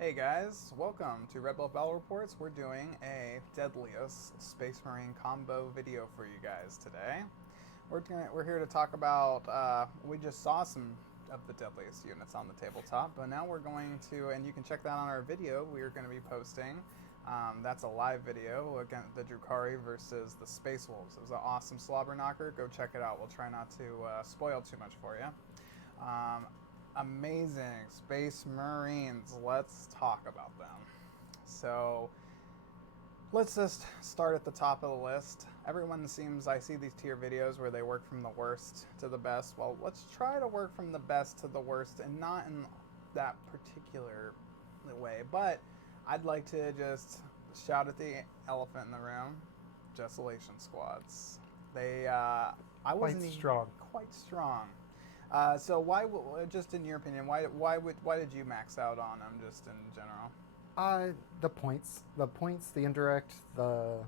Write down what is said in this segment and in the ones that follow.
Hey guys, welcome to Red Bluff Battle Reports. We're doing a Deadliest Space Marine combo video for you guys today. We're here to talk about, we just saw some of the deadliest units on the tabletop, but now we're going to, and you can check that on our video we're going to be posting. That's a live video, again, the Drukhari versus the Space Wolves. It was an awesome slobber knocker. Go check it out. We'll try not to spoil too much for you. Amazing Space Marines. Let's talk about them. So let's just start at the top of the list. Everyone seems, I see these tier videos where they work from the worst to the best. Well, let's try to work from the best to the worst, and not in that particular way, but I'd like to just shout at the elephant in the room. Desolation squads. I wasn't Quite strong. quite strong. So why, just in your opinion, why did you max out on them, just in general? The points, the indirect, the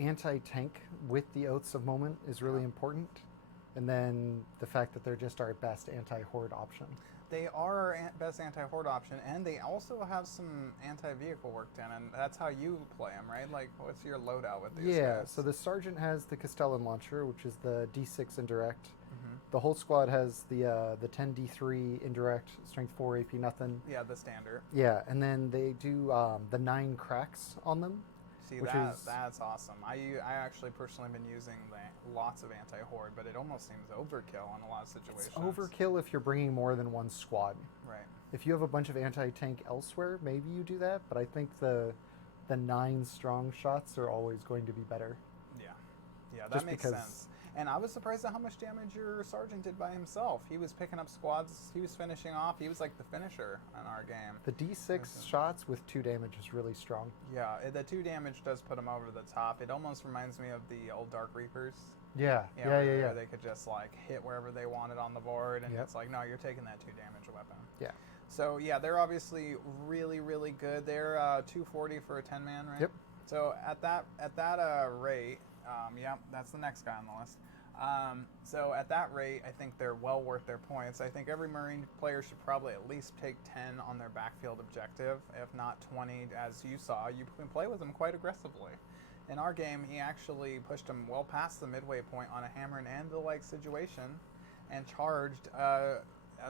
anti-tank with the Oaths of Moment is really important, and then the fact that they're just our best anti-horde option. They are our best anti-horde option, and they also have some anti-vehicle worked in, and that's how you play them, right? Like, what's your loadout with these guys? So the sergeant has the Castellan launcher, which is the D6 indirect. Mm-hmm. The whole squad has the 10 D3 indirect, strength 4 AP nothing. Yeah, the standard. Yeah, and then they do the 9 cracks on them. See, which that's awesome. I actually personally been using lots of anti-horde, but it almost seems overkill in a lot of situations. It's overkill if you're bringing more than one squad. Right. If you have a bunch of anti-tank elsewhere, maybe you do that, but I think the 9 strong shots are always going to be better. Yeah, that Just makes because- sense. And I was surprised at how much damage your sergeant did by himself. He was picking up squads. He was finishing off. He was like the finisher in our game. The D6 shots with 2 damage is really strong. Yeah, the 2 damage does put him over the top. It almost reminds me of the old Dark Reapers. Yeah. Where they could just like hit wherever they wanted on the board, and Yep. It's like, no, you're taking that 2 damage weapon. Yeah. So yeah, they're obviously really, really good. They're 240 for a 10-man, right? Yep. So at that rate, that's the next guy on the list. So at that rate, I think they're well worth their points. I think every Marine player should probably at least take 10 on their backfield objective, if not 20. As you saw, you can play with them quite aggressively. In our game, he actually pushed him well past the midway point on a hammer and anvil-like situation, and charged an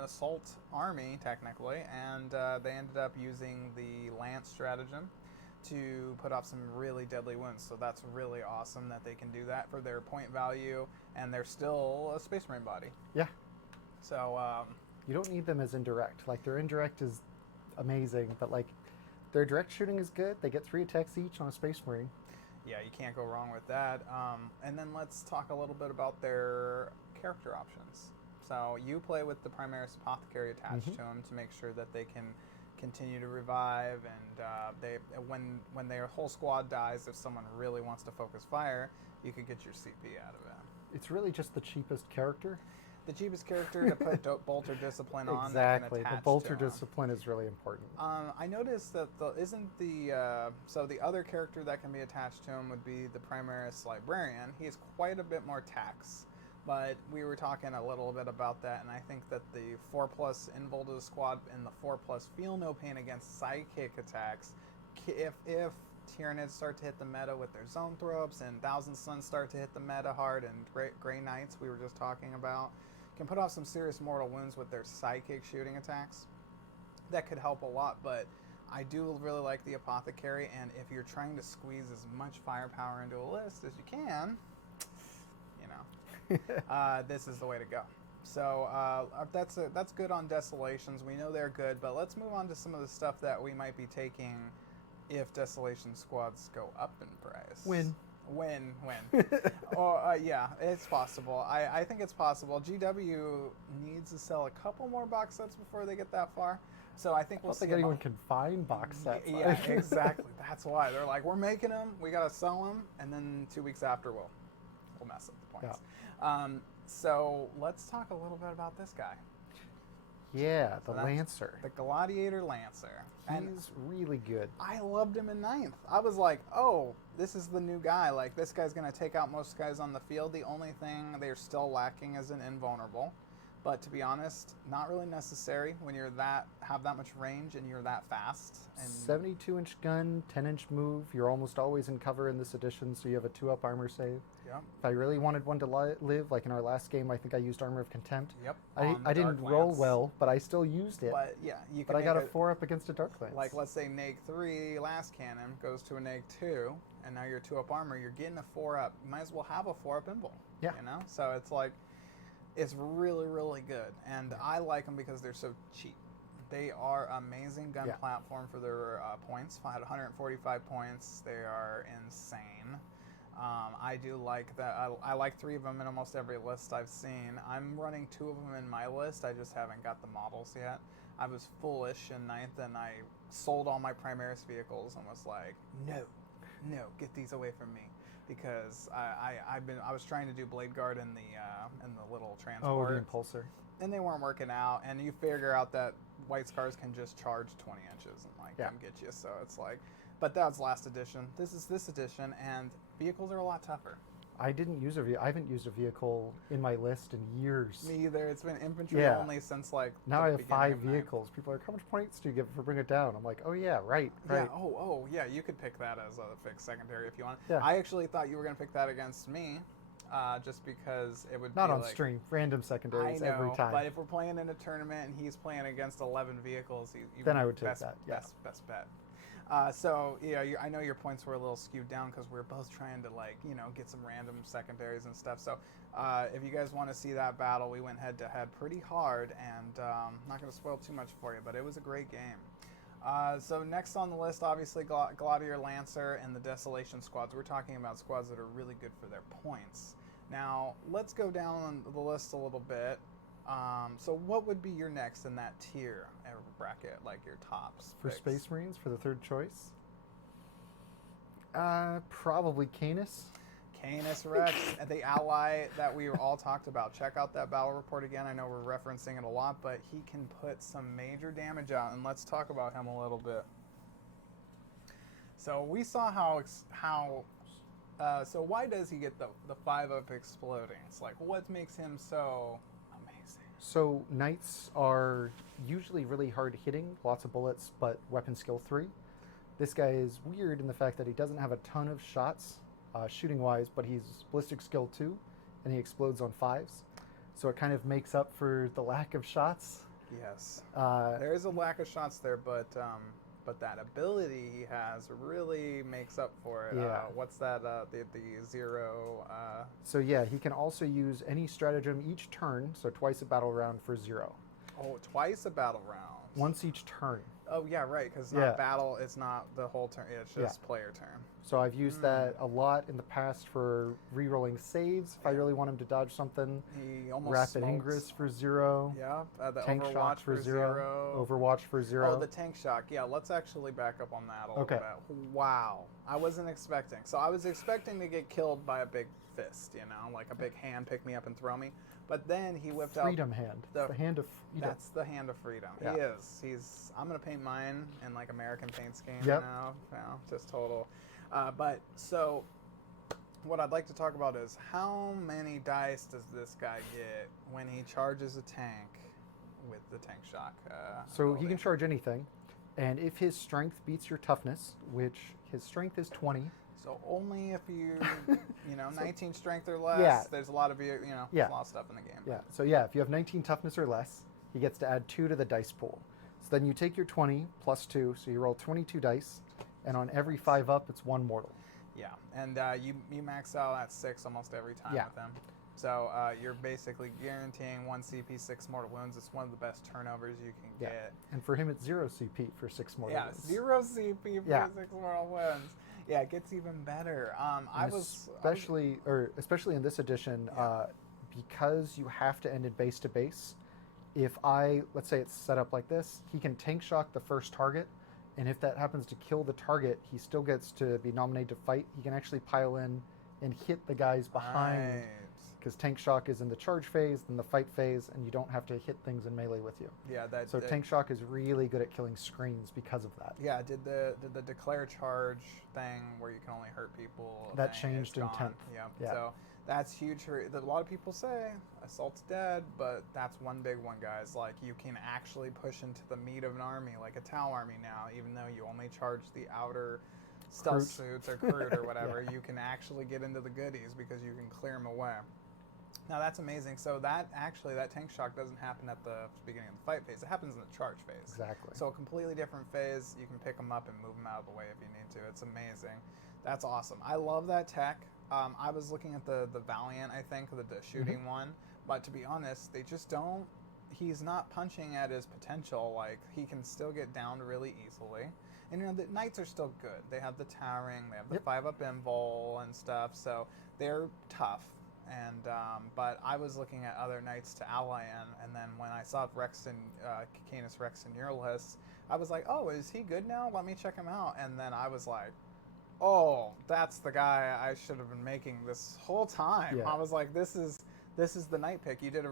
assault army, technically, and they ended up using the lance stratagem to put off some really deadly wounds. So that's really awesome that they can do that for their point value, and they're still a Space Marine body. Yeah. So You don't need them as indirect. Like, their indirect is amazing, but like their direct shooting is good. They get 3 attacks each on a Space Marine. yeah, you can't go wrong with that. And then let's talk a little bit about their character options. So you play with the Primaris Apothecary attached to them to make sure that they can continue to revive, and when their whole squad dies, if someone really wants to focus fire, you could get your CP out of it. It's really just the cheapest character. The cheapest character to put Bolter Discipline on. Exactly. That can The attach Bolter to 'em. Discipline is really important. I noticed that so the other character that can be attached to him would be the Primaris Librarian. He has quite a bit more tax, but we were talking a little bit about that, and I think that the 4+ invul to the squad and the 4+ feel no pain against psychic attacks, if Tyranids start to hit the meta with their zone throw-ups, and Thousand Suns start to hit the meta hard, and Grey Knights we were just talking about, can put off some serious mortal wounds with their psychic shooting attacks. That could help a lot, but I do really like the Apothecary, and if you're trying to squeeze as much firepower into a list as you can, this is the way to go. So that's good on Desolations. We know they're good, but let's move on to some of the stuff that we might be taking if Desolation squads go up in price. Win. Yeah, it's possible. I think it's possible. GW needs to sell a couple more box sets before they get that far. So I think I we'll don't think see anyone can find box sets. Yeah, exactly. That's why they're like, we're making them. We gotta sell them, and then 2 weeks after we'll mess up the points. Yeah. So let's talk a little bit about this guy. Yeah, So the that's Lancer. The Gladiator Lancer. And He's really good. I loved him in 9th. I was like, oh, this is the new guy. Like, this guy's going to take out most guys on the field. The only thing they're still lacking is an invulnerable. But to be honest, not really necessary when you're have that much range and you're that fast. And 72-inch gun, 10-inch move. You're almost always in cover in this edition, so you have a 2-up armor save. Yep. If I really wanted one to live, like in our last game, I think I used Armor of Contempt. Yep. I didn't roll well, but I still used it. But yeah, you can. But I got a 4-up against a Dark Lance. Like, let's say Neg 3 last cannon goes to a Neg 2, and now you're 2-up armor. You're getting a 4-up. You might as well have a 4-up invul. Yeah. You know, so it's like, it's really, really good, and I like them because they're so cheap. They are amazing gun platform for their points. 145 points. They are insane. I do like that. I like 3 of them in almost every list I've seen. I'm running 2 of them in my list. I just haven't got the models yet. I was foolish in 9th, and I sold all my Primaris vehicles and was like, no, get these away from me. Because I was trying to do Blade Guard in the little transport. Oh, the Impulsor. And they weren't working out, and you figure out that White Scars can just charge 20 inches and come get you. So it's like, but that was last edition. This is this edition, and vehicles are a lot tougher. I haven't used a vehicle in my list in years. Me either. It's been infantry only since like now I have 5 vehicles. People are like, how much points do you give for Bring It Down? I'm like, oh yeah, right. Yeah. Oh yeah. You could pick that as a fixed secondary if you want. Yeah. I actually thought you were gonna pick that against me. Just because it would not be on like, stream, random secondaries I know, every time. But if we're playing in a tournament and he's playing against 11 vehicles, then I would take that. Yeah. Best bet. So yeah, I know your points were a little skewed down because we're both trying to get some random secondaries and stuff. So if you guys want to see that battle, we went head to head pretty hard, and not going to spoil too much for you, but it was a great game. So next on the list, obviously, Gladiator Lancer and the Desolation squads. We're talking about squads that are really good for their points. Now, let's go down the list a little bit. So what would be your next in that tier bracket, like your tops? For picks? Space Marines, for the 3rd choice? Probably Canis. Canis Rex, the ally that we all talked about. Check out that battle report again. I know we're referencing it a lot, but he can put some major damage out, and let's talk about him a little bit. So we saw so why does he get the 5-up exploding? It's like, what makes him so amazing? So Knights are usually really hard hitting, lots of bullets, but weapon skill 3. This guy is weird in the fact that he doesn't have a ton of shots shooting wise, but he's ballistic skill 2, and he explodes on 5s. So it kind of makes up for the lack of shots. Yes. There is a lack of shots there, but that ability he has really makes up for it. Yeah. What's that? The 0. So yeah, he can also use any stratagem each turn, so twice a battle round for 0. Oh, twice a battle round. Once each turn. Oh yeah, right. Because battle. It's not the whole turn. It's just player turn. So I've used that a lot in the past for re-rolling saves. If I really want him to dodge something, he almost Rapid smokes. Ingress for 0. Yeah, the Tank Overwatch Shock for 0. Overwatch for 0. Oh, the Tank Shock. Yeah, let's actually back up on that a little Okay. bit. Wow, I wasn't expecting. So I was expecting to get killed by a big fist, like a big hand pick me up and throw me. But then he whipped Freedom out hand. The hand of freedom. That's the hand of freedom. Yeah. He is. He's. I'm gonna paint mine in like American paint scheme. Yep. Just total. But so, what I'd like to talk about is how many dice does this guy get when he charges a tank with the Tank Shock? So ability? he can charge anything, and if his strength beats your toughness, which his strength is 20. So only if you, 19 strength or less. There's a lot of there's a lot of stuff in the game. Yeah. So yeah, if you have 19 toughness or less, he gets to add 2 to the dice pool. So then you take your 20 plus 2, so you roll 22 dice, and on every 5-up, it's 1 mortal. Yeah, and you max out at 6 almost every time with him. So you're basically guaranteeing 1 CP, 6 mortal wounds. It's one of the best turnovers you can get. And for him, it's 0 CP for 6 mortal wounds. 0 CP for 6 mortal wounds. Yeah, it gets even better. Especially in this edition, because you have to end it base to base. If let's say it's set up like this, he can Tank Shock the first target, and if that happens to kill the target, he still gets to be nominated to fight. He can actually pile in and hit the guys behind, because Tank Shock is in the charge phase, then the fight phase, and you don't have to hit things in melee with you. Yeah, so Tank Shock is really good at killing screens because of that. Yeah, did the declare charge thing where you can only hurt people? That changed in 10th. Yeah. So That's huge. A lot of people say assault's dead, but that's one big one, guys. Like, you can actually push into the meat of an army, like a Tau army now, even though you only charge the outer stealth suits or crude or whatever. Yeah. You can actually get into the goodies because you can clear them away. Now that's amazing. So that tank shock doesn't happen at the beginning of the fight phase. It happens in the charge phase. Exactly. So a completely different phase. You can pick them up and move them out of the way if you need to. It's amazing. That's awesome. I love that tech. I was looking at the Valiant, I think, the shooting one. But to be honest, they just don't. He's not punching at his potential. Like, he can still get downed really easily. And, the Knights are still good. They have the towering, they have the 5-up invul and stuff. So they're tough. And but I was looking at other Knights to ally in, and then when I saw Canis Rex in your list, I was like, oh, is he good now? Let me check him out. And then I was like, oh, that's the guy I should have been making this whole time. Yeah. I was like, this is the Knight pick. You did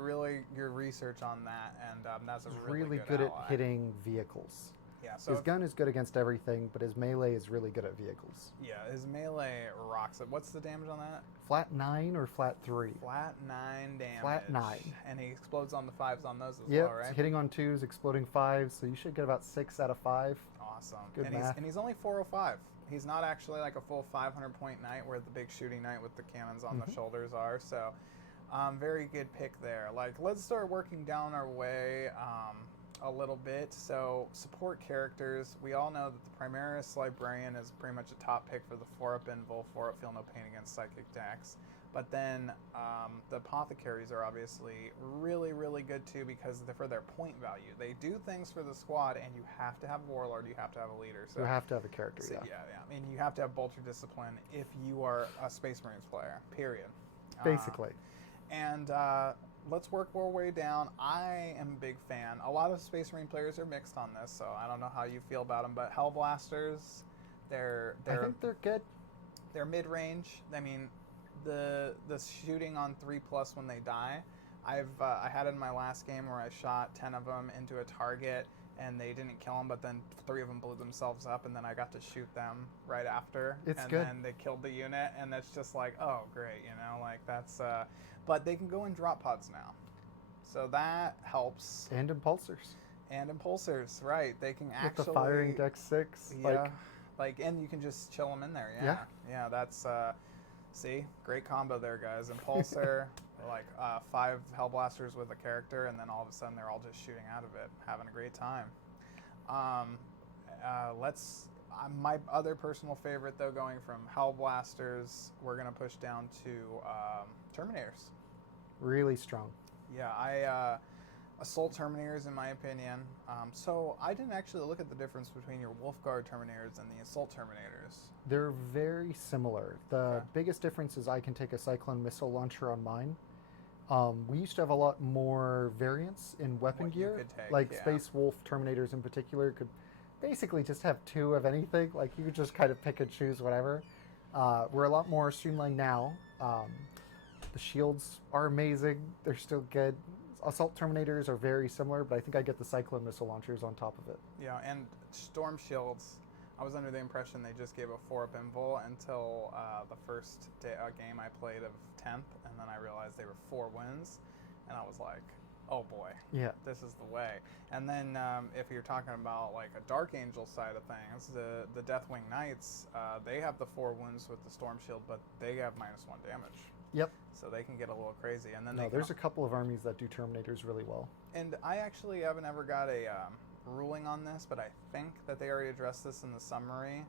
your research on that, and that's a really good at ally. hitting vehicles. Yeah, so his gun is good against everything, but his melee is really good at vehicles. Yeah, his melee rocks it. What's the damage on that? Flat 9 or flat 3? Flat 9 damage. Flat 9. And he explodes on the 5s on those as Yep, well, right? hitting on 2s, exploding 5s, so you should get about 6 out of 5. Awesome. Good and math. He's only 405. He's not actually like a full 500-point knight where the big shooting knight with the cannons on the shoulders are. So, very good pick there. Like, let's start working down our way a little bit. So, support characters. We all know that the Primaris Librarian is pretty much a top pick for the 4-up invul, 4-up feel no pain against psychic decks. But then the apothecaries are obviously really, really good too because for their point value. They do things for the squad, and you have to have a warlord, you have to have a leader. So you have to have a character, yeah. I mean, you have to have Bolter Discipline if you are a Space Marines player, period. Basically. Let's work our way down. I am a big fan. A lot of Space Marine players are mixed on this, so I don't know how you feel about them, but Hellblasters, I think they're good. They're mid-range. I mean, the shooting on 3+ when they die, I had it in my last game where I shot 10 of them into a target and they didn't kill them, but then 3 of them blew themselves up, and then I got to shoot them right after. It's and good. Then they killed the unit, and that's just like, oh great, like that's but they can go in drop pods now, so that helps. And impulsors. And impulsors, right? They can actually with the firing deck 6. Yeah, and you can just chill them in there. Yeah. That's see, great combo there, guys. Impulsor, like 5 Hellblasters with a character, and then all of a sudden they're all just shooting out of it, having a great time. My other personal favorite, though, going from Hellblasters, we're gonna push down to Terminators. Really strong. Yeah, Assault Terminators, in my opinion. So I didn't actually look at the difference between your Wolfguard Terminators and the Assault Terminators. They're very similar. The biggest difference is I can take a Cyclone missile launcher on mine. We used to have a lot more variance in weapon gear. Space Wolf Terminators in particular could basically just have 2 of anything. Like, you could just kind of pick and choose whatever. We're a lot more streamlined now. The shields are amazing. They're still good. Assault Terminators are very similar, but I think I get the Cyclone missile launchers on top of it. Yeah, and Storm Shields, I was under the impression they just gave a 4-up invul until the first game I played of 10th, and then I realized they were 4 wins, and I was like, oh boy, yeah, this is the way. And then if you're talking about like a Dark Angel side of things, the Deathwing Knights, they have the 4 wounds with the Storm Shield, but they have -1 damage. Yep. So they can get a little crazy. And then there's a couple of armies that do Terminators really well. And I actually haven't ever got a ruling on this, but I think that they already addressed this in the summary.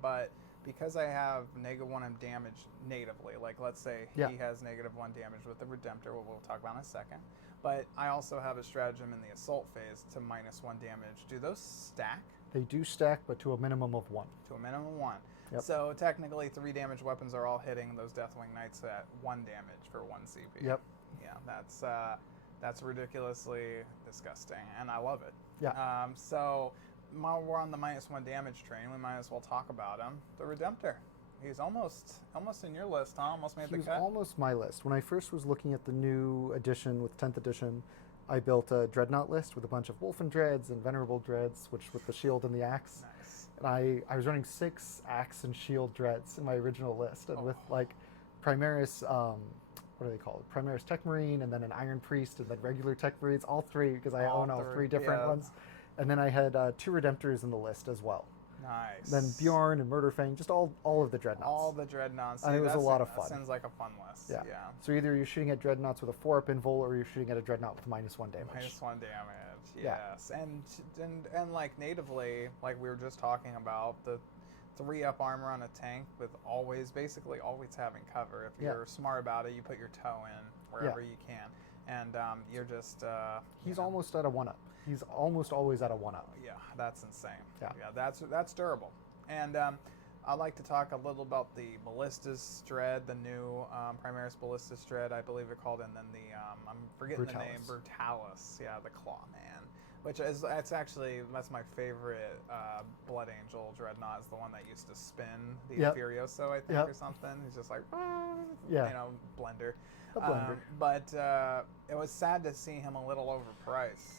But because I have -1 damage natively, like let's say he has -1 damage with the Redemptor, what we'll talk about in a second. But I also have a stratagem in the assault phase to -1 damage. Do those stack? They do stack, but to a minimum of 1. To a minimum of 1. Yep. So technically 3 damage weapons are all hitting those Deathwing Knights at 1 damage for 1 CP. Yep. Yeah, that's ridiculously disgusting, and I love it. Yeah. So while we're on the -1 damage train, we might as well talk about him. The Redemptor. He's almost in your list, huh? Almost made the cut. He was almost my list. When I first was looking at the new edition with 10th edition, I built a Dreadnought list with a bunch of Wolfen Dreads and Venerable Dreads, which with the shield and the axe. Nice. And I was running 6 axe and shield dreads in my original list, and with like Primaris what are they called? Primaris Tech Marine, and then an Iron Priest, and then regular Tech Marines, all three, because I own all three different ones. And then I had 2 Redemptors in the list as well. Nice. Then Bjorn and Murderfang, just all of the Dreadnoughts. All the Dreadnoughts. And it was a lot of fun. That sounds like a fun list. Yeah. So either you're shooting at Dreadnoughts with a 4-up invul, or you're shooting at a Dreadnought with -1 damage. -1 damage. Yes. And like natively, like we were just talking about, the 3-up armor on a tank with basically always having cover. If you're smart about it, you put your toe in wherever you can, and you're just. He's almost at a 1-up. He's almost always at a 1-up. Yeah, that's insane. Yeah, that's durable. And I'd like to talk a little about the Ballistas Dread, the new Primaris Ballistas Dread, I believe they're called, and then the I'm forgetting the name, Brutalis. Yeah, the Claw Man, which is that's my favorite Blood Angel Dreadnought. Is the one that used to spin the Furioso, I think, or something. He's just like blender. A blender. But it was sad to see him a little overpriced.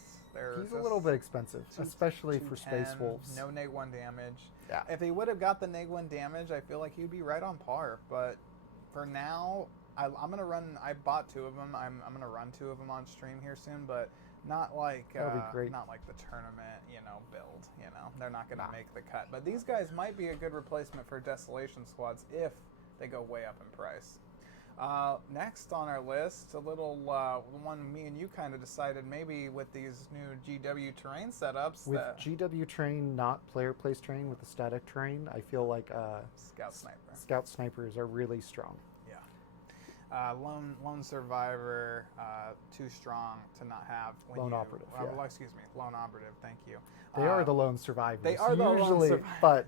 He's a little bit expensive, especially for Space Wolves. No neg-1 damage. Yeah. If he would have got the neg-1 damage, I feel like he'd be right on par. But for now, I'm gonna run. I bought 2 of them. I'm gonna run 2 of them on stream here soon, but not like not like the tournament, build. They're not gonna make the cut. But these guys might be a good replacement for Desolation squads if they go way up in price. Next on our list, a little one me and you kind of decided maybe with these new GW terrain setups. With GW terrain, not player place terrain, with the static terrain, I feel like Scout Snipers are really strong. Yeah. Lone Survivor, too strong to not have. Lone Operative. Excuse me, Lone Operative. Thank you. They are the Lone Survivors. They are the Lone Survivors. But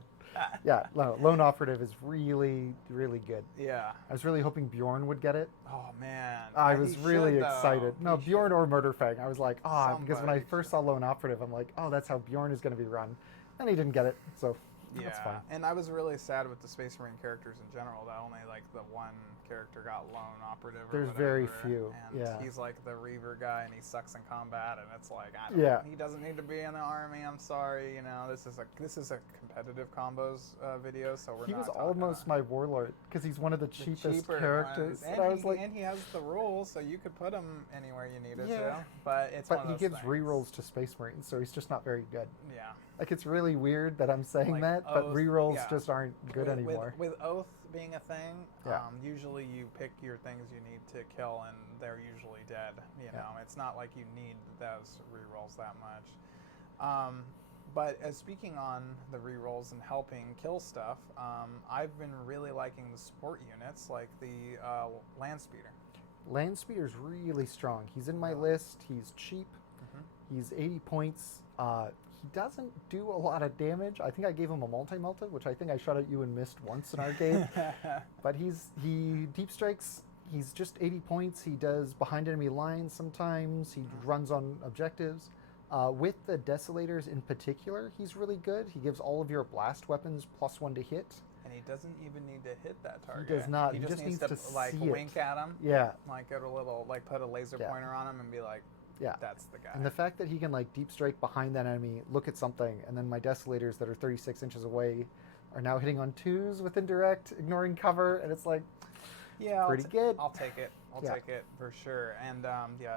yeah, Lone Operative is really, really good. Yeah. I was really hoping Bjorn would get it. Oh, man. I was really excited. No, Bjorn or Murderfang. I was like, because when I first saw Lone Operative, I'm like, that's how Bjorn is going to be run. And he didn't get it, so that's fine. And I was really sad with the Space Marine characters in general that only like the one character got Lone Operative or There's very few. And he's like the Reaver guy and he sucks in combat, and it's like he doesn't need to be in the army. I'm sorry, this is a competitive combos video, so he was almost my Warlord because he's one of the cheapest characters. And he has the rules, so you could put him anywhere you needed to. But he gives rerolls to Space Marines, so he's just not very good. Yeah. Like, it's really weird that I'm saying that, but rerolls just aren't good anymore. With Oath being a thing, usually you pick your things you need to kill, and they're usually dead. It's not like you need those rerolls that much. But as speaking on the rerolls and helping kill stuff, I've been really liking the support units, like the Landspeeder. Landspeeder's really strong. He's in my list. He's cheap. Mm-hmm. He's 80 points. He doesn't do a lot of damage. I think I gave him a multi-melted, which I think I shot at you and missed once in our game. But he deep strikes. He's just 80 points. He does behind enemy lines sometimes. He runs on objectives. With the Desolators in particular, he's really good. He gives all of your blast weapons +1 to hit. And he doesn't even need to hit that target. He does not. He just needs to see wink at him. Yeah. Like get a little, put a laser pointer on him and be like, that's the guy. And the fact that he can deep strike behind that enemy, look at something, and then my Desolators that are 36 inches away are now hitting on 2s with indirect, ignoring cover, and it's like, pretty good. I'll take it. I'll take it for sure. And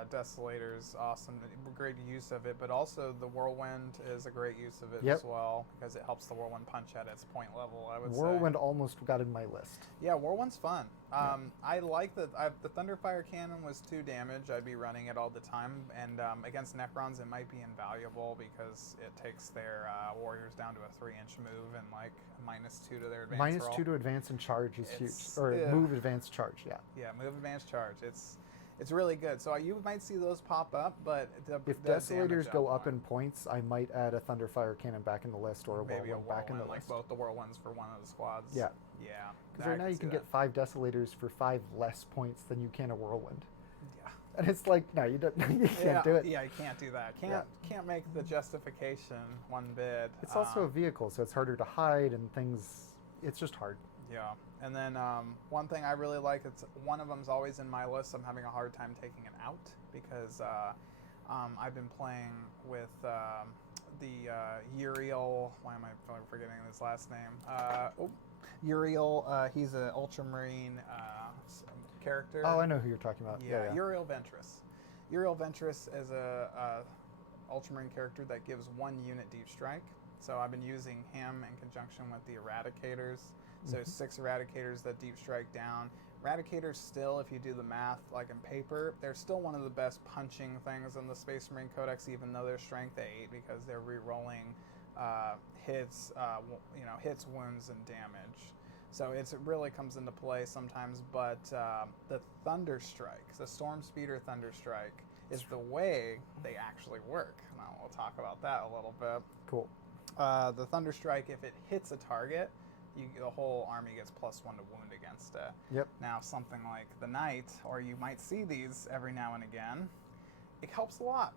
Desolator's awesome. Great use of it, but also the Whirlwind is a great use of it as well, because it helps the Whirlwind punch at its point level, I would say. Whirlwind almost got in my list. Yeah, Whirlwind's fun. I like the Thunderfire Cannon was 2 damage. I'd be running it all the time, and against Necrons it might be invaluable because it takes their warriors down to a 3-inch move and -2 to their advance roll. -2 to advance and charge is huge. Or move, advance, charge, Yeah, move, advance, charge. It's really good. So you might see those pop up, but if Desolators go up in points, I might add a Thunderfire Cannon back in the list, or maybe Whirlwind back in the list. Like both the Whirlwinds for one of the squads. Yeah. Yeah. Because right now you can get 5 Desolators for 5 less points than you can a Whirlwind. Yeah. And it's like, no, you don't. You can't do it. Yeah, you can't do that. Can't make the justification one bit. It's also a vehicle, so it's harder to hide and things. It's just hard. Yeah. And then one thing I really like, one of them's always in my list. I'm having a hard time taking it out because I've been playing with the Uriel. Why am I forgetting his last name? Uriel. He's an Ultramarine character. Oh, I know who you're talking about. Yeah, Uriel Ventress. Uriel Ventress is a Ultramarine character that gives 1 unit deep strike. So I've been using him in conjunction with the Eradicators. So 6 Eradicators that deep strike down. Eradicators still, if you do the math, like in paper, they're still one of the best punching things in the Space Marine Codex, even though they're strength 8, because they're re-rolling hits, hits, wounds, and damage. So it really comes into play sometimes. But the Thunderstrike, the Storm Speeder Thunderstrike, is the way they actually work. Now we'll talk about that a little bit. Cool. The Thunderstrike, if it hits a target, the whole army gets +1 to wound against it. Yep. Now, something like the Knight, or you might see these every now and again, it helps a lot.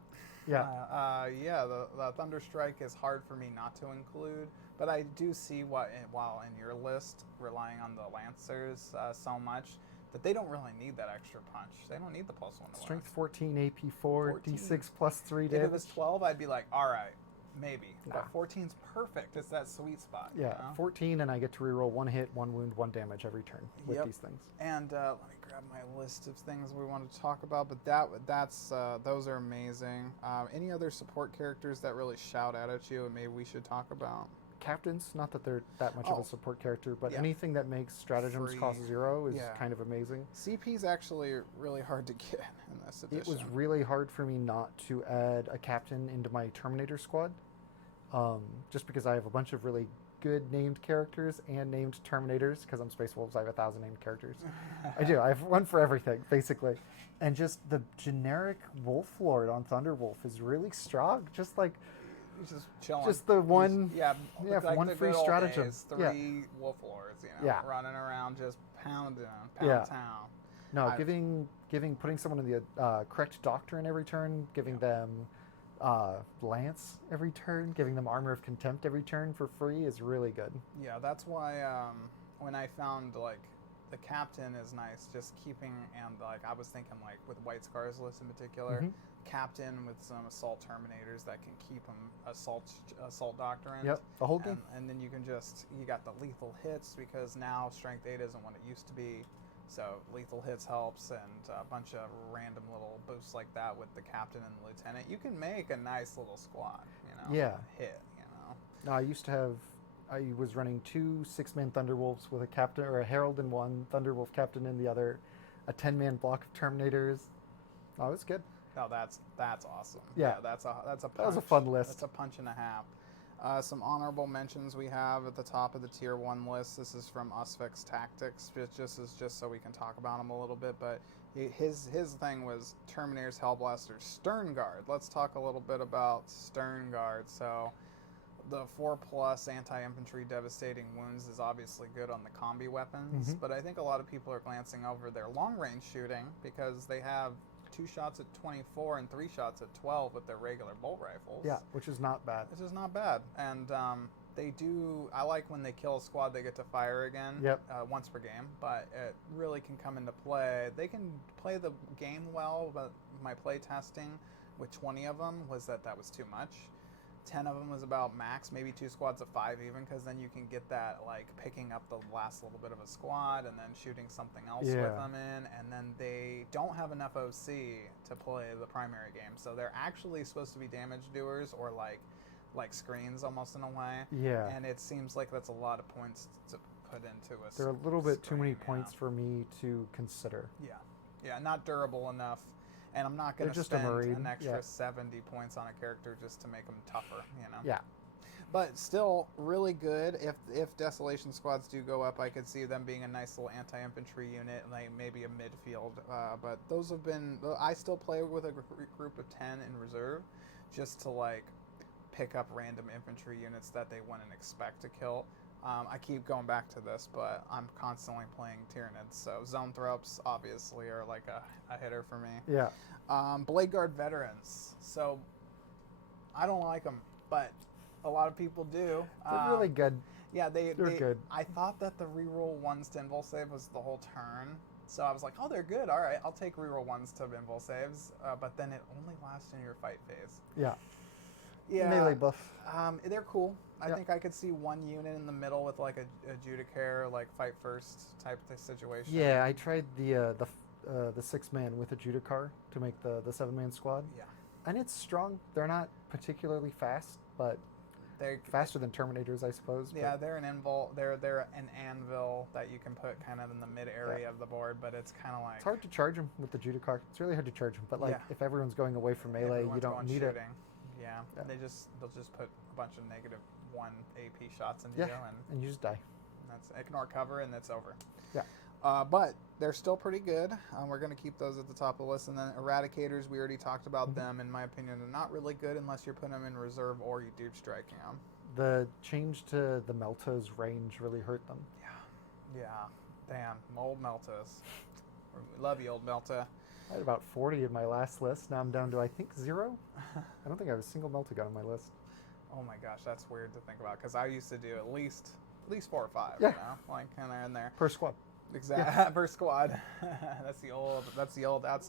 Yeah. The Thunderstrike is hard for me not to include, but I do see while in your list, relying on the Lancers so much, that they don't really need that extra punch. They don't need the +1 to Strength wound. 14, AP 4, 14. D6 +3 damage. If it was 12, I'd be like, all right, maybe. Yeah. 14's perfect. It's that sweet spot. Yeah, You know? 14, and I get to reroll 1 hit, 1 wound, 1 damage every turn with these things. And let me grab my list of things we want to talk about. But that's those are amazing. Any other support characters that really shout out at you and maybe we should talk about? Captains, not that they're that much of a support character, but Yeah. anything that makes stratagems Free. cost 0 is Yeah. kind of amazing. CP's actually really hard to get in this edition. It was really hard for me not to add a captain into my Terminator squad, just because I have a bunch of really good named characters and named Terminators, because I'm Space Wolves, I have 1,000 named characters. I do, I have one for everything, basically. And just the generic Wolf Lord on Thunderwolf is really strong, just like... He's just chilling. Just the one, yeah, like one the free good old stratagem. days, 3 Wolf Lords, running around just pound town. No, putting someone in the correct doctrine every turn, giving them lance every turn, giving them armor of contempt every turn for free is really good. Yeah, that's why when I found like the captain is nice, just keeping, and like I was thinking like with White Scars list in particular, captain with some assault terminators that can keep them assault doctrine. Yep, the whole game. And then you got the lethal hits, because now strength 8 isn't what it used to be. So lethal hits helps, and a bunch of random little boosts like that with the captain and the lieutenant. You can make a nice little squad, Yeah. Hit, No, I was running 2 6-man Thunderwolves with a captain, or a Herald in one, Thunderwolf captain in the other, a 10-man block of Terminators. Oh, it was good. Oh, that's awesome. Yeah. That's a punch. That was a fun list. That's a punch and a half. Some honorable mentions we have at the top of the tier 1 list. This is from Usvex Tactics, just so we can talk about him a little bit. But his thing was Terminators, Hellblasters, Stern Guard. Let's talk a little bit about Stern Guard. So the 4+ anti-infantry devastating wounds is obviously good on the combi weapons, but I think a lot of people are glancing over their long-range shooting, because they have 2 shots at 24 and 3 shots at 12 with their regular bolt rifles. Yeah, which is not bad. Which is not bad. And I like when they kill a squad, they get to fire again once per game, but it really can come into play. They can play the game well, but my play testing with 20 of them was that was too much. 10 of them was about max, maybe 2 squads of 5 even, because then you can get that like picking up the last little bit of a squad and then shooting something else with them in, and then they don't have enough OC to play the primary game, so they're actually supposed to be damage doers, or like screens almost in a way. Yeah. And it seems like that's a lot of points to put into a They're a little bit too many screen, points for me to consider. Yeah, not durable enough. And I'm not going to spend an extra 70 points on a character just to make them tougher, Yeah. But still, really good. If Desolation squads do go up, I could see them being a nice little anti-infantry unit, like maybe a midfield. But those have been... I still play with a group of 10 in reserve, just to like pick up random infantry units that they wouldn't expect to kill. I keep going back to this, but I'm constantly playing Tyranids, so Zone Throps obviously are like a hitter for me. Yeah. Blade Guard Veterans. So I don't like them, but a lot of people do. They're really good. Yeah, they're good. I thought that the reroll 1s to invul save was the whole turn, so I was like, oh, they're good. All right, I'll take reroll 1s to invul saves, but then it only lasts in your fight phase. Yeah. Yeah, melee buff. they're cool. I Yeah. think I could see one unit in the middle with like a Judicaire, like fight first type of situation. Yeah, I tried the 6-man with a Judicar to make the 7-man squad, Yeah, and it's strong. They're not particularly fast, but they faster than Terminators, I suppose. yeah, But they're an anvil. They're an anvil that you can put kind of in the mid area of the board, but it's kind of like it's hard to charge them with the Judicar. It's really hard to charge them. But like, Yeah. if everyone's going away from melee, you everyone's don't going need shooting. it. Yeah, Yeah. they'll just put a bunch of -1 AP shots into Yeah, you, and you just die. that's ignore cover, and it's over. Yeah. But they're still pretty good. We're going to keep those at the top of the list. And then Eradicators, we already talked about them. In my opinion, they're not really good unless you're putting them in reserve or you deep striking them. The change to the Melta's range really hurt them. Yeah. Damn. Old Meltas. We love you, old Melta. I had about 40 in my last list. Now I'm down to, I think, 0. I don't think I have a single Melta gun on my list. Oh my gosh, that's weird to think about because I used to do at least 4 or 5. Yeah. You know, like kind of in there. Per squad. Exactly. Per squad. That's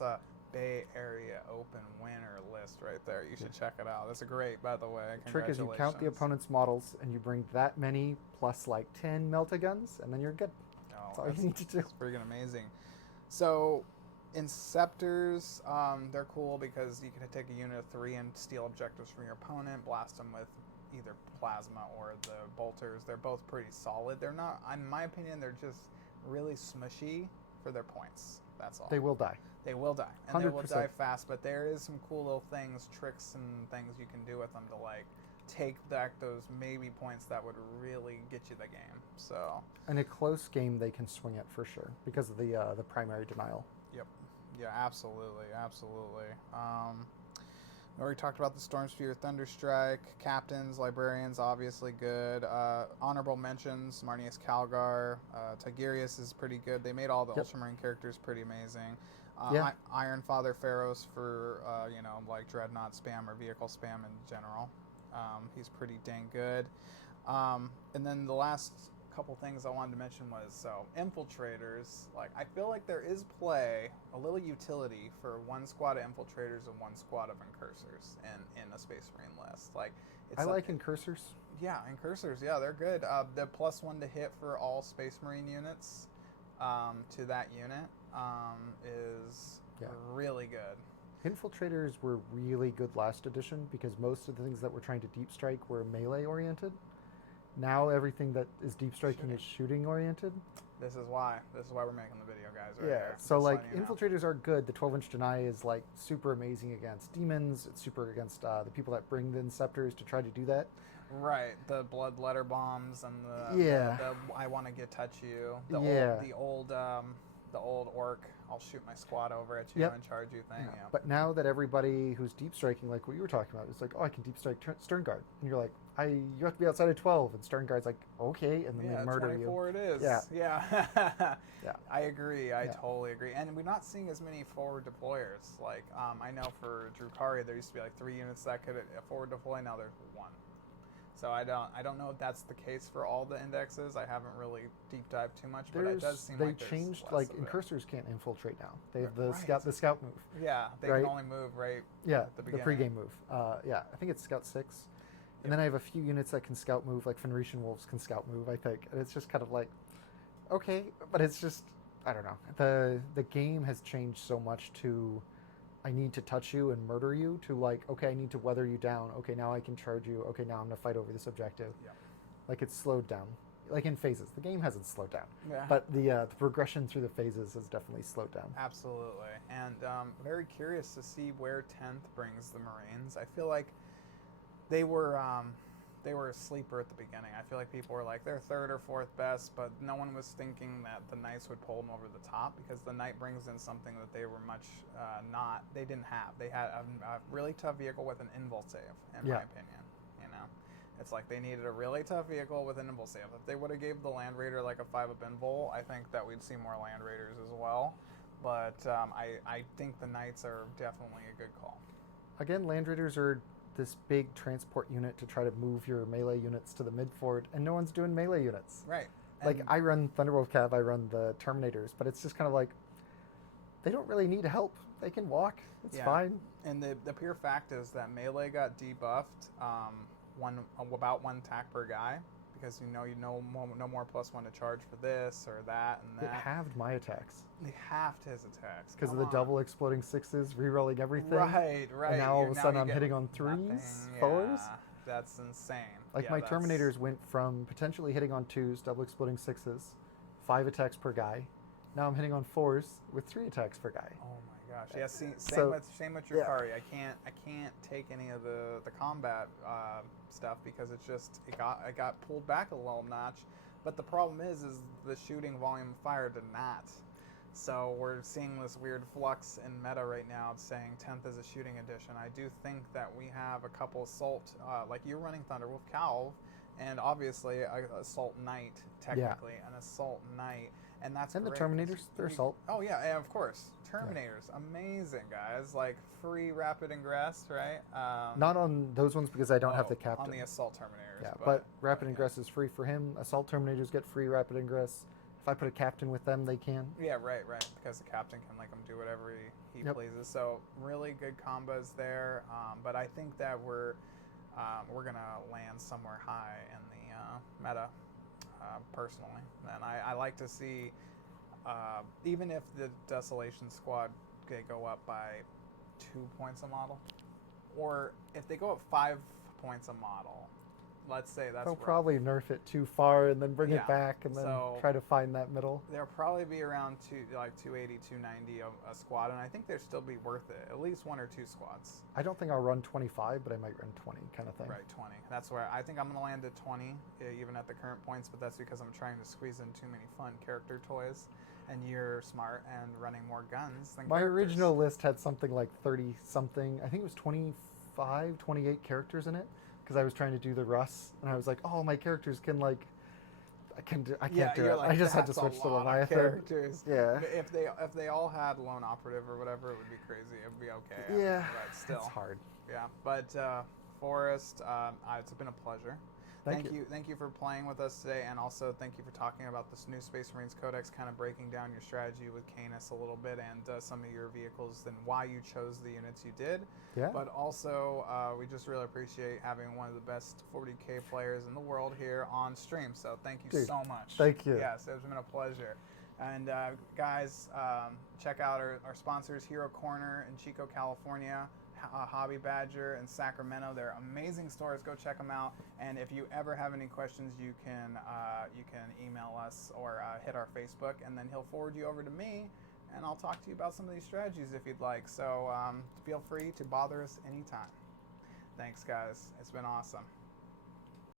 a Bay Area open winner list right there. You should check it out. That's a great, by the way. Trick is you count the opponent's models and you bring that many plus like 10 Melta guns, and then you're good. Oh, That's all you need to do. It's freaking amazing. So, Inceptors, they're cool because you can take a unit of 3 and steal objectives from your opponent, blast them with either plasma or the bolters. They're both pretty solid. They're not, in my opinion, they're just really smushy for their points. That's all. They will die. They will die, and they will 100%. die fast. But there is some cool little things, tricks, and things you can do with them to like take back those maybe points that would really get you the game. So In a close game, they can swing it for sure because of the primary denial. yep, yeah, absolutely, absolutely. We already talked about the Stormsphere, Thunderstrike, captains, librarians, obviously good. Honorable mentions: Marnius Calgar, Tigurius is pretty good. They made all the Ultramarine characters pretty amazing. Yeah. Iron Father Pharaohs for like Dreadnought spam or vehicle spam in general. He's pretty dang good. And then the last couple things I wanted to mention was infiltrators. Like I feel like there is a little utility for one squad of infiltrators and one squad of incursors in a Space Marine list. Like I like incursors. Yeah, incursors. Yeah, they're good. The +1 to hit for all Space Marine units to that unit is really good. Infiltrators were really good last edition because most of the things that we're trying to deep strike were melee oriented. Now everything that is deep striking is shooting oriented. This is why we're making the video, guys. Right Yeah. here. So Just like letting you know. infiltrators are good. The 12-inch deny is like super amazing against demons. It's super against the people that bring the inceptors to try to do that. Right, the bloodletter bombs and the I want to touch you. The old orc. I'll shoot my squad over at you and charge you thing. Yeah. But now that everybody who's deep striking, like what you were talking about, is like, oh, I can deep strike Stern Guard, and you're like, you have to be outside of 12, and Stern Guard's like, okay, and then they murder 24 you. it is. Yeah. Yeah. I agree. I totally agree. And we're not seeing as many forward deployers. Like I know for Drukari there used to be like 3 units that could forward deploy. Now there's 1. So I don't know if that's the case for all the indexes. I haven't really deep dived too much, but it does seem like they there's changed less like of it. incursors can't infiltrate now. They have the Right. scout move. Yeah, they right? can only move right. Yeah, at the the beginning. pregame move. I think it's scout 6. And then I have a few units that can scout move, like Fenrisian Wolves can scout move, I think. And it's just kind of like, okay, but it's just, I don't know. The game has changed so much to, I need to touch you and murder you, to like, okay, I need to weather you down. Okay, now I can charge you. Okay, now I'm going to fight over this objective. Yeah. Like it's slowed down. Like in phases. The game hasn't slowed down. Yeah. But the progression through the phases has definitely slowed down. Absolutely. And very curious to see where 10th brings the Marines. I feel like they were a sleeper at the beginning. I feel like people were like, they're 3rd or 4th best, but no one was thinking that the Knights would pull them over the top because the Knight brings in something that they were much they didn't have. They had a really tough vehicle with an invul save, in my opinion. You know, it's like they needed a really tough vehicle with an invul save. If they would have gave the Land Raider like a 5-up invul, I think that we'd see more Land Raiders as well. But I think the Knights are definitely a good call. Again, Land Raiders are this big transport unit to try to move your melee units to the mid fort, and no one's doing melee units. Right. Like I run Thunderwolf Cav, I run the Terminators, but it's just kind of like they don't really need help. They can walk. It's fine. And the pure fact is that melee got debuffed about one attack per guy, because no more +1 to charge for this or that and It that. halved my attacks They halved his attacks because of the double exploding 6s, rerolling everything. Right. And now all of a sudden I'm hitting on 3s, nothing. 4s. Yeah, that's insane. Like my Terminators went from potentially hitting on 2s, double exploding 6s, 5 attacks per guy. Now I'm hitting on 4s with 3 attacks per guy. Oh my gosh! Yeah, same with yeah. Yukari. I can't take any of the combat stuff because it got pulled back a little notch. But the problem is the shooting volume of fire did not. So we're seeing this weird flux in meta right now saying 10th is a shooting edition. I do think that we have a couple assault, like you're running Thunderwolf Calv, and obviously Assault Knight, technically, an Assault Knight. And that's and great. The Terminators, they're assault. Oh yeah, and of course. Terminators, amazing guys. Like free rapid ingress, right? Not on those ones because I don't have the captain. On the Assault Terminators. Yeah, but rapid ingress is free for him. Assault Terminators get free rapid ingress. If I put a captain with them, they can. Yeah, right. Because the captain can let him do whatever he pleases. So really good combos there. But I think that we're gonna land somewhere high in the meta, personally. And I like to see, even if the Desolation Squad they go up by 2 points a model, or if they go up 5 points a model. Let's say that's They'll rough. probably nerf it too far and then bring it back and then try to find that middle. There'll probably be around 280, 290 a squad, and I think they'll still be worth it. At least 1 or 2 squads. I don't think I'll run 25, but I might run 20 kind of thing. Right, 20. That's where I think I'm going to land at 20, even at the current points, but that's because I'm trying to squeeze in too many fun character toys, and you're smart and running more guns than My characters. original list had something like 30-something, I think it was 25, 28 characters in it. Because I was trying to do the Russ, and I was like, "Oh, my characters can I can't do it." Like, I just had to switch to Leviathan. Characters. Yeah. If they all had Lone Operative or whatever, it would be crazy. It would be okay. Yeah. But still, it's hard. Yeah, but Forrest, it's been a pleasure. Thank you. Thank you for playing with us today, and also thank you for talking about this new Space Marines Codex, kind of breaking down your strategy with Canis a little bit, and some of your vehicles and why you chose the units you did. Yeah. But also, we just really appreciate having one of the best 40K players in the world here on stream. So thank you so much. Thank you. Yes, it's been a pleasure. And guys, check out our sponsors, Hero Corner in Chico, California, Hobby Badger in Sacramento. They're amazing stores. Go check them out. And if you ever have any questions, you can email us or hit our Facebook, and then he'll forward you over to me, and I'll talk to you about some of these strategies if you'd like. So feel free to bother us anytime. Thanks, guys. It's been awesome.